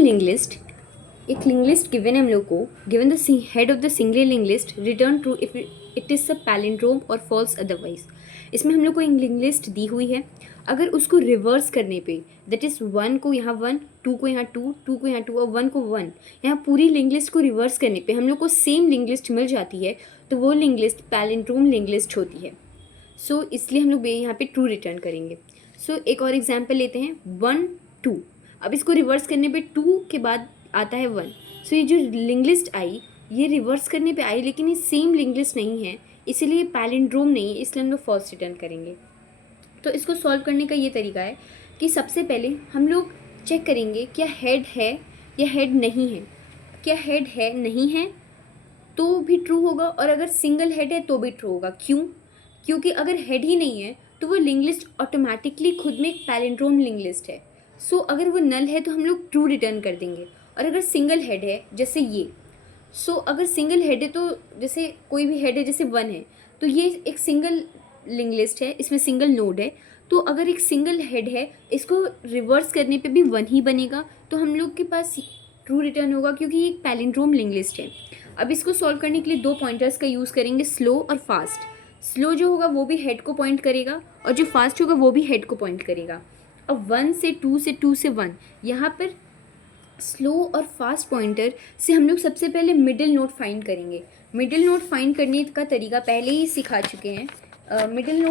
Link list, एक link list given है हम लोग को, given the head of the single link list, return true if it is a palindrome और false otherwise. इसमें हम लोग को एक लिंक लिस्ट दी हुई है, अगर उसको रिवर्स करने पे, दैट इज़ 1 को यहाँ 1, 2 को यहाँ 2, 2 को यहाँ 2 और 1 को 1, यहाँ पूरी लिंक लिस्ट को रिवर्स करने पे हम लोग को सेम लिंक लिस्ट मिल जाती है, तो वो link list palindrome link list होती है। सो इसलिए हम लोग यहाँ पे ट्रू रिटर्न करेंगे। सो एक और एग्जाम्पल लेते हैं, 1 2। अब इसको रिवर्स करने पे 2 के बाद आता है 1। सो ये जो लिंक लिस्ट आई, ये रिवर्स करने पे आई, लेकिन ये सेम लिंक लिस्ट नहीं है, इसीलिए पैलिंड्रोम नहीं है, इसलिए हम लोग फॉल्स रिटर्न करेंगे। तो इसको सॉल्व करने का ये तरीका है कि सबसे पहले हम लोग चेक करेंगे क्या हेड है या हेड नहीं है। क्या हेड है नहीं है तो भी ट्रू होगा, और अगर सिंगल हेड है तो भी ट्रू होगा। क्यों? क्योंकि अगर हेड ही नहीं है तो वो लिंक लिस्ट ऑटोमेटिकली खुद में एक पैलिंड्रोम लिंक लिस्ट है। सो अगर वो नल है तो हम लोग ट्रू रिटर्न कर देंगे। और अगर सिंगल हेड है जैसे ये, सो अगर सिंगल हेड है तो जैसे कोई भी हेड है जैसे 1 है, तो ये एक सिंगल लिंक लिस्ट है, इसमें सिंगल नोड है, तो अगर एक सिंगल हेड है इसको रिवर्स करने पे भी 1 ही बनेगा, तो हम लोग के पास ट्रू रिटर्न होगा क्योंकि ये एक पैलिंड्रोम लिंक लिस्ट है। अब इसको सॉल्व करने के लिए 2 पॉइंटर्स का यूज़ करेंगे, स्लो और फास्ट। स्लो जो होगा वो भी हेड को पॉइंट करेगा, और जो फास्ट होगा वो भी हेड को पॉइंट करेगा। अब 1 से 2 से 2 से 1, यहाँ पर स्लो और फास्ट पॉइंटर से हम लोग सबसे पहले मिडिल नोड फाइंड करेंगे। मिडिल नोड फाइंड करने का तरीका पहले ही सिखा चुके हैं। Middle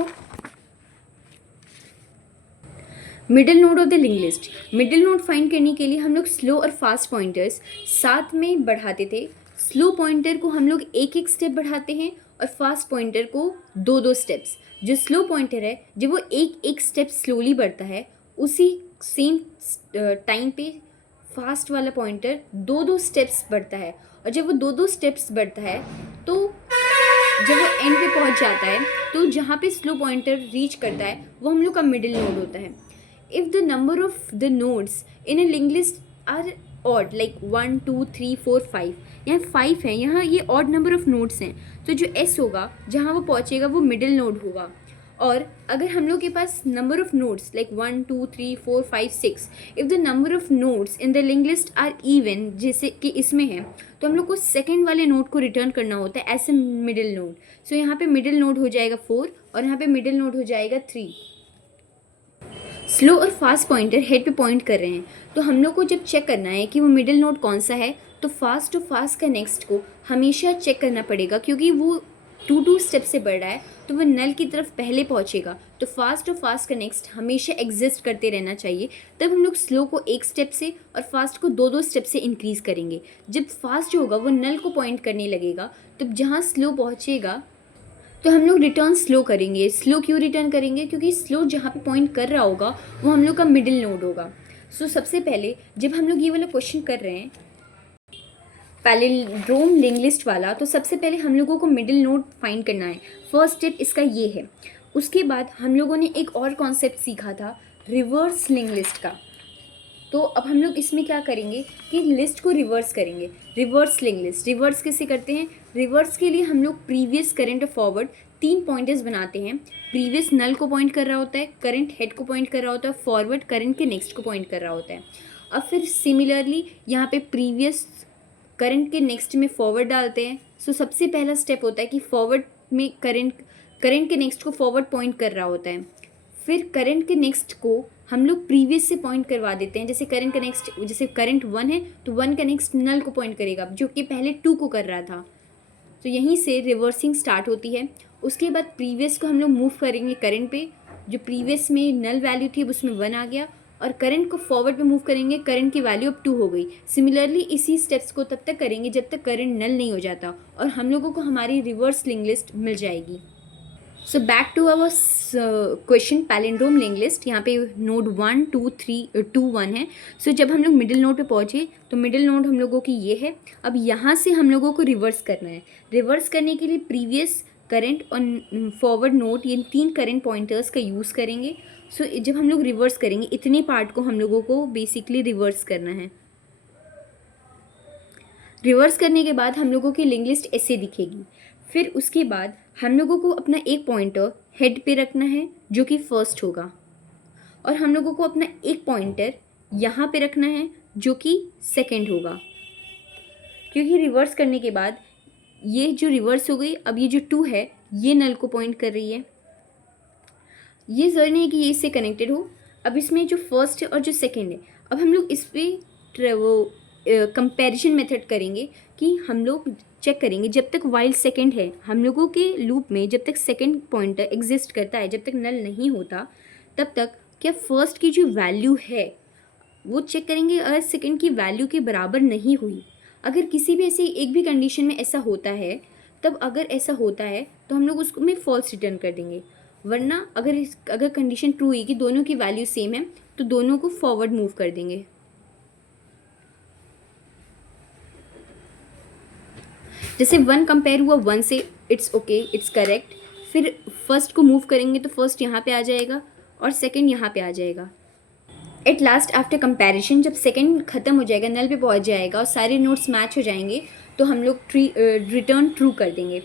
node of the link list. Middle node find करने के लिए हम लोग स्लो और फास्ट पॉइंटर्स साथ में बढ़ाते थे। स्लो पॉइंटर को हम लोग एक एक स्टेप बढ़ाते हैं और फास्ट पॉइंटर को 2-2 स्टेप्स। जो स्लो पॉइंटर है जब वो एक एक स्टेप स्लोली बढ़ता है, उसी सेम टाइम पे फास्ट वाला पॉइंटर 2-2 स्टेप्स बढ़ता है। और जब वो 2-2 स्टेप्स बढ़ता है तो जब वो एंड पे पहुंच जाता है, तो जहाँ पे स्लो पॉइंटर रीच करता है वो हम लोग का मिडिल नोड होता है। If the number of the nodes in a link list are odd, like 1 2 3 4 5, यहाँ 5 है, यहाँ ये ऑड नंबर ऑफ नोड्स हैं, तो जो एस होगा जहाँ वो पहुँचेगा वो मिडिल नोड होगा। और अगर हम लोग के पास number of nodes like 1 2 3 4 5 6, if the number of nodes in the link list are even, जैसे कि इसमें है, तो हम लोग को सेकेंड वाले नोड को रिटर्न करना होता है एज ए मिडिल नोड। सो यहाँ पे मिडिल नोड हो जाएगा 4 और यहाँ पे मिडिल नोड हो जाएगा 3। स्लो और फास्ट पॉइंटर हेड पे पॉइंट कर रहे हैं, तो हम लोग को जब चेक करना है कि वो मिडिल नोड कौन सा है, तो फास्ट और फास्ट का नेक्स्ट को हमेशा चेक करना पड़ेगा, क्योंकि वो 2-2 स्टेप से बढ़ रहा है तो वो नल की तरफ पहले पहुंचेगा। तो फास्ट और फास्ट का नेक्स्ट हमेशा एग्जिस्ट करते रहना चाहिए। तब हम लोग स्लो को 1 स्टेप से और फास्ट को 2-2 स्टेप से इंक्रीज़ करेंगे। जब फास्ट जो होगा वो नल को पॉइंट करने लगेगा, तब जहाँ स्लो पहुँचेगा तो हम लोग रिटर्न स्लो करेंगे। स्लो क्यों रिटर्न करेंगे? क्योंकि स्लो जहाँ पे पॉइंट कर रहा होगा वो हम लोग का मिडिल नोड होगा। सो सबसे पहले जब हम लोग ये वाला क्वेश्चन कर रहे हैं पैलिंड्रोम लिंक लिस्ट वाला, तो सबसे पहले हम लोगों को मिडिल नोड फाइंड करना है। फर्स्ट स्टेप इसका ये है। उसके बाद हम लोगों ने एक और कॉन्सेप्ट सीखा था, रिवर्स लिंक लिस्ट का। तो अब हम लोग इसमें क्या करेंगे कि लिस्ट को रिवर्स करेंगे। रिवर्स लिंक लिस्ट रिवर्स कैसे करते हैं? रिवर्स के लिए हम लोग प्रीवियस, करंट और फॉरवर्ड 3 पॉइंटर्स बनाते हैं। प्रीवियस नल को पॉइंट कर रहा होता है, करंट हेड को पॉइंट कर रहा होता है, फॉरवर्ड करंट के नेक्स्ट को पॉइंट कर रहा होता है। अब फिर सिमिलरली यहाँ पे प्रीवियस करंट के नेक्स्ट में फॉरवर्ड डालते हैं। सो सबसे पहला स्टेप होता है कि फॉरवर्ड में करंट के नेक्स्ट को फॉरवर्ड पॉइंट कर रहा होता है। फिर करंट के नेक्स्ट को हम लोग प्रीवियस से पॉइंट करवा देते हैं। जैसे करंट का नेक्स्ट, जैसे करंट 1 है तो 1 का नेक्स्ट नल को पॉइंट करेगा जो कि पहले 2 को कर रहा था। तो यहीं से रिवर्सिंग स्टार्ट होती है। उसके बाद प्रीवियस को हम लोग मूव करेंगे करंट पे, जो प्रीवियस में नल वैल्यू थी उसमें 1 आ गया, और करंट को फॉरवर्ड में मूव करेंगे, करंट की वैल्यू अब 2 हो गई। सिमिलरली इसी स्टेप्स को तब तक करेंगे जब तक करंट नल नहीं हो जाता, और हम लोगों को हमारी रिवर्स लिंक लिस्ट मिल जाएगी। So back to our question palindrome link list. यहाँ पे नोड 1 2 3 2 1 है। सो जब हम लोग मिडिल नोड पे पहुँचे तो मिडिल नोड हम लोगों की ये है। अब यहाँ से हम लोगों को रिवर्स करना है। रिवर्स करने के लिए प्रीवियस, करंट और फॉरवर्ड नोड, ये 3 करंट पॉइंटर्स का यूज़ करेंगे। सो जब हम लोग रिवर्स करेंगे, इतने पार्ट को हम लोगों को बेसिकली रिवर्स करना है। रिवर्स करने के बाद हम लोगों की लिंक लिस्ट ऐसे दिखेगी। फिर उसके बाद हम लोगों को अपना एक पॉइंटर हेड पे रखना है जो कि फर्स्ट होगा, और हम लोगों को अपना एक पॉइंटर यहाँ पे रखना है जो कि सेकंड होगा, क्योंकि रिवर्स करने के बाद ये जो रिवर्स हो गई, अब ये जो 2 है ये नल को पॉइंट कर रही है। ये ज़रूरी नहीं है कि ये इससे कनेक्टेड हो। अब इसमें जो फर्स्ट है और जो सेकंड है, अब हम लोग इस पर वो कंपैरिजन मेथड करेंगे कि हम लोग चेक करेंगे जब तक वाइल सेकंड है, हम लोगों के लूप में जब तक सेकंड पॉइंटर एग्जिस्ट करता है, जब तक नल नहीं होता, तब तक क्या फर्स्ट की जो वैल्यू है वो चेक करेंगे। अगर सेकंड की वैल्यू के बराबर नहीं हुई, अगर किसी भी ऐसी एक भी कंडीशन में ऐसा होता है, तब अगर ऐसा होता है तो हम लोग उसको में फॉल्स रिटर्न कर देंगे। वरना अगर कंडीशन ट्रू हुई कि दोनों की वैल्यू सेम है, तो दोनों को फॉरवर्ड मूव कर देंगे। जैसे 1 कंपेयर हुआ 1 से, इट्स ओके, इट्स करेक्ट। फिर फर्स्ट को मूव करेंगे तो फर्स्ट यहाँ पे आ जाएगा और सेकंड यहाँ पे आ जाएगा। एट लास्ट आफ्टर कंपैरिजन, जब सेकंड ख़त्म हो जाएगा, नल पे पहुँच जाएगा और सारे नोट्स मैच हो जाएंगे, तो हम लोग रिटर्न ट्रू कर देंगे।